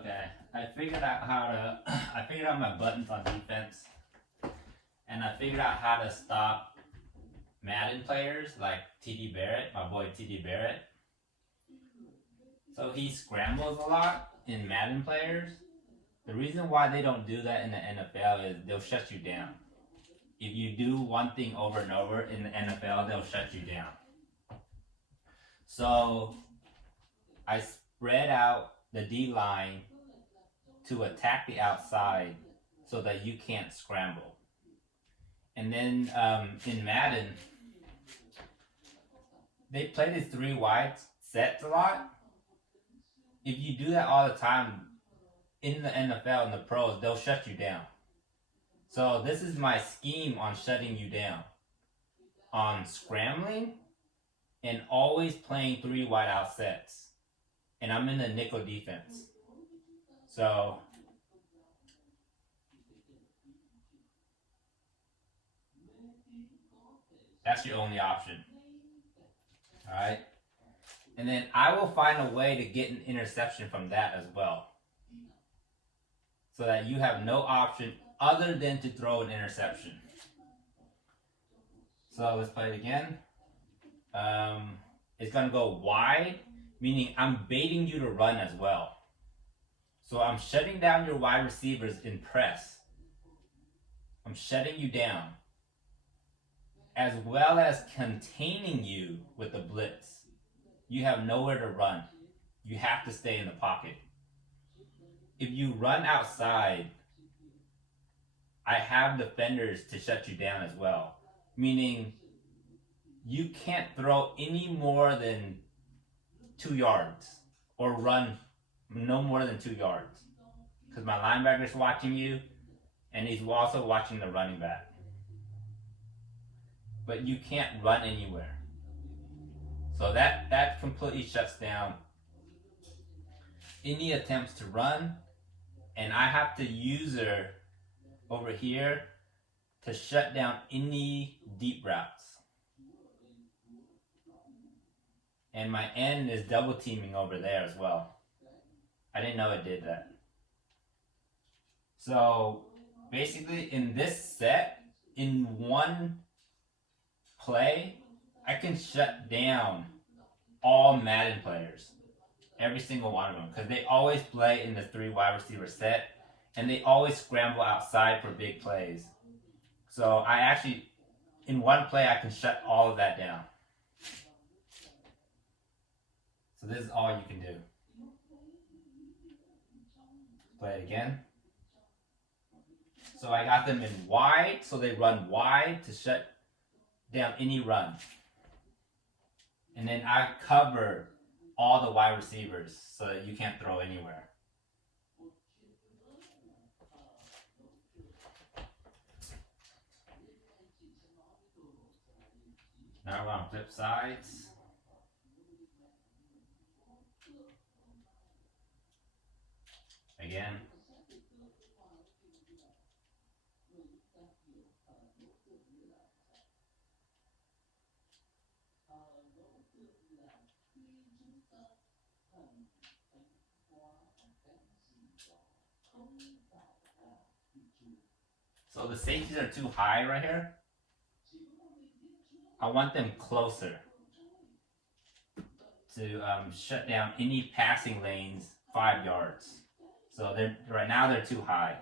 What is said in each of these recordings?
Okay, I figured out how to. I figured out my buttons on defense, and I figured out how to stop Madden players like TD Barrett, my boy TD Barrett. So he scrambles a lot in Madden players. The reason why they don't do that in the NFL is they'll shut you down. If you do one thing over and over in the NFL, they'll shut you down. So I spread out the D line to attack the outside so that you can't scramble. And then in Madden, they play these 3 wide sets a lot. If you do that all the time in the NFL and the pros, they'll shut you down. So this is my scheme on shutting you down. On scrambling and always playing 3 wide out sets. And I'm in the nickel defense. So that's your only option. Alright? And then I will find a way to get an interception from that as well. So that you have no option other than to throw an interception. So let's play it again. It's going to go wide, meaning I'm baiting you to run as well. So I'm shutting down your wide receivers in press. I'm shutting you down. As well as containing you with the blitz. You have nowhere to run. You have to stay in the pocket. If you run outside, I have defenders to shut you down as well. Meaning, you can't throw any more than 2 yards. Or run no more than 2 yards. Because my linebacker's watching you, and he's also watching the running back. But you can't run anywhere. So that completely shuts down any attempts to run, and I have to use her over here to shut down any deep routes. And my end is double teaming over there as well. I didn't know it did that. So basically in this set, in one play, I can shut down all Madden players. Every single one of them. Because they always play in the 3 wide receiver set. And they always scramble outside for big plays. So I actually, in one play, I can shut all of that down. So this is all you can do. Play it again. So I got them in wide, so they run wide to shut down any run. And then I cover all the wide receivers so that you can't throw anywhere. Now we're on flip sides. Again. So the safeties are too high right here. I want them closer to shut down any passing lanes 5 yards. So right now they're too high.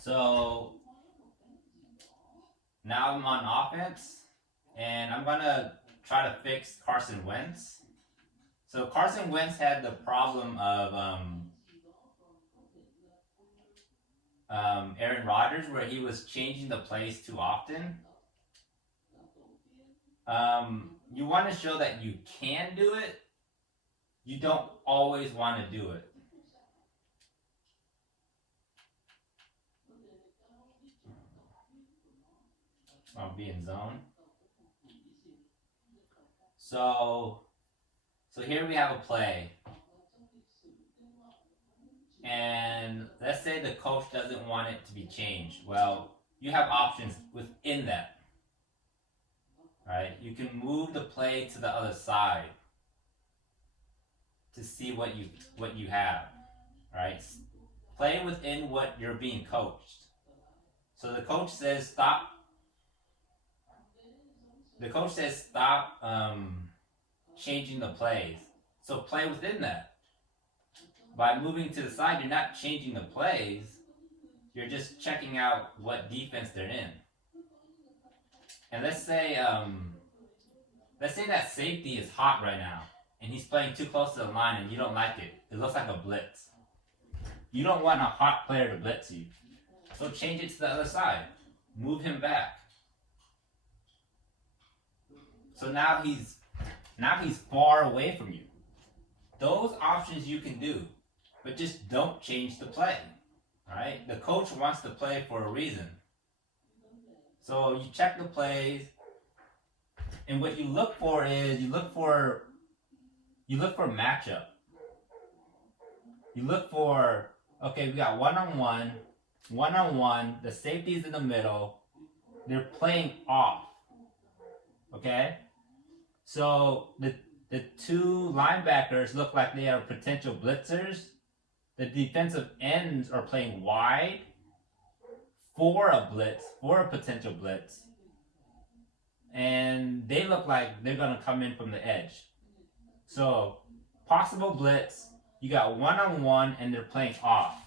So now I'm on offense, and I'm gonna try to fix Carson Wentz. So Carson Wentz had the problem of Aaron Rodgers, where he was changing the plays too often. You want to show that you can do it. You don't always want to do it. I'll be in zone. So here we have a play. And let's say the coach doesn't want it to be changed. Well, you have options within that. right? You can move the play to the other side to see what you have, right? Play within what you're being coached. So the coach says stop. The coach says stop changing the plays. So play within that. By moving to the side, you're not changing the plays. You're just checking out what defense they're in. And let's say that safety is hot right now, and he's playing too close to the line, and you don't like it. It looks like a blitz. You don't want a hot player to blitz you. So change it to the other side. Move him back. So now he's far away from you. Those options you can do, but just don't change the play. Right? The coach wants to play for a reason. So you check the plays, and what you look for is you look for matchup. You look for, okay, we got one-on-one, the safety's in the middle, they're playing off. Okay? So the two linebackers look like they are potential blitzers. The defensive ends are playing wide for a potential blitz. And they look like they're going to come in from the edge. So, possible blitz, you got one-on-one and they're playing off.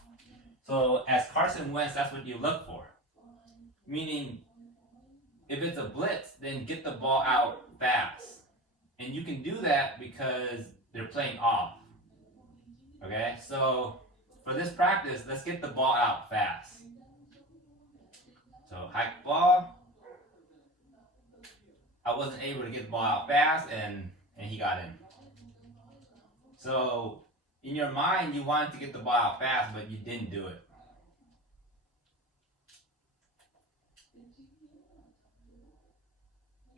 So, as Carson Wentz, that's what you look for. Meaning, if it's a blitz, then get the ball out fast. And you can do that because they're playing off. Okay, so for this practice, let's get the ball out fast. So hike ball. I wasn't able to get the ball out fast, and he got in. So in your mind, you wanted to get the ball out fast, but you didn't do it.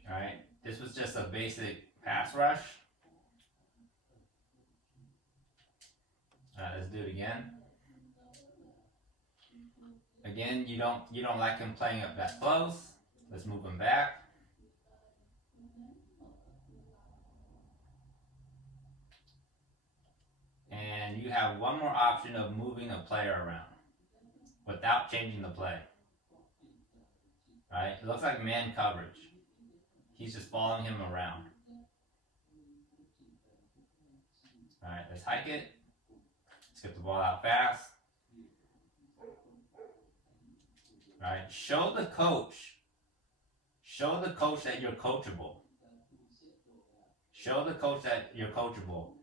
All right, this was just a basic pass rush. Let's do it again. Again, you don't like him playing up that close. Let's move him back. And you have one more option of moving a player around without changing the play. Right? It looks like man coverage. He's just following him around. Alright, let's hike it. Let's get the ball out fast. Alright, show the coach that you're coachable. Show the coach that you're coachable.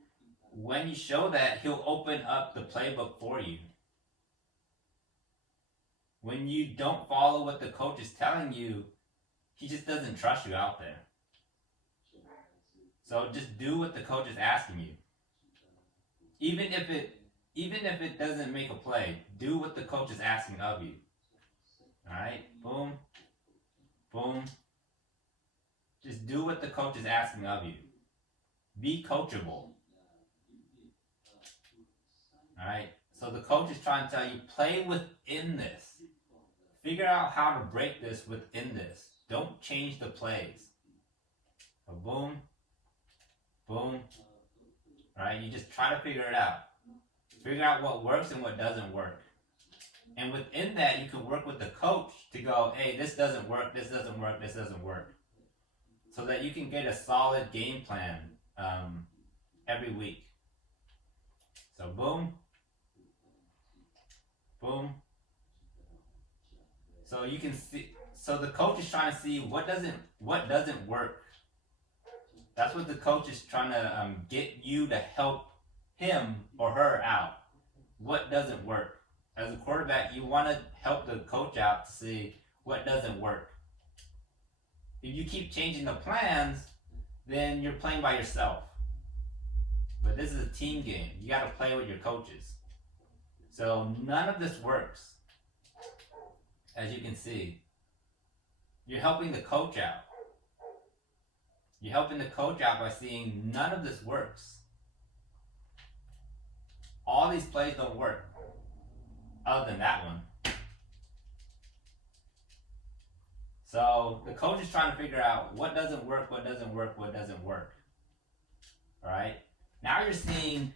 When you show that, he'll open up the playbook for you. When you don't follow what the coach is telling you, he just doesn't trust you out there. So just do what the coach is asking you. Even if it doesn't make a play, do what the coach is asking of you. Alright? Boom. Boom. Just do what the coach is asking of you. Be coachable. Alright? So the coach is trying to tell you, play within this. Figure out how to break this within this. Don't change the plays. So boom. Boom. Alright? You just try to figure it out. Figure out what works and what doesn't work. And within that, you can work with the coach to go, hey, this doesn't work, this doesn't work, this doesn't work. So that you can get a solid game plan every week. So boom. Boom. So you can see, so the coach is trying to see what doesn't work. That's what the coach is trying to get you to help him or her out. What doesn't work? As a quarterback, you want to help the coach out to see what doesn't work. If you keep changing the plans, then you're playing by yourself. But this is a team game. You got to play with your coaches. So none of this works. As you can see, you're helping the coach out. You're helping the coach out by seeing none of this works. All these plays don't work, other than that one. So the coach is trying to figure out what doesn't work, what doesn't work, what doesn't work. All right. Now you're seeing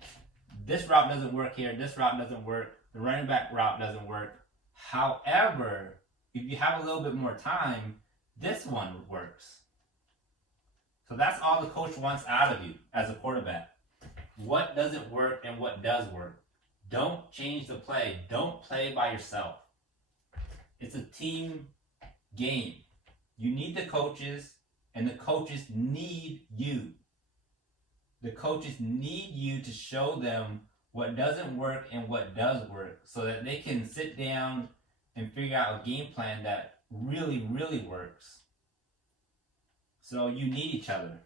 this route doesn't work here, this route doesn't work, the running back route doesn't work. However, if you have a little bit more time, this one works. So that's all the coach wants out of you as a quarterback. What doesn't work and what does work. Don't change the play. Don't play by yourself. It's a team game. You need the coaches, and the coaches need you. The coaches need you to show them what doesn't work and what does work so that they can sit down and figure out a game plan that really, really works. So you need each other.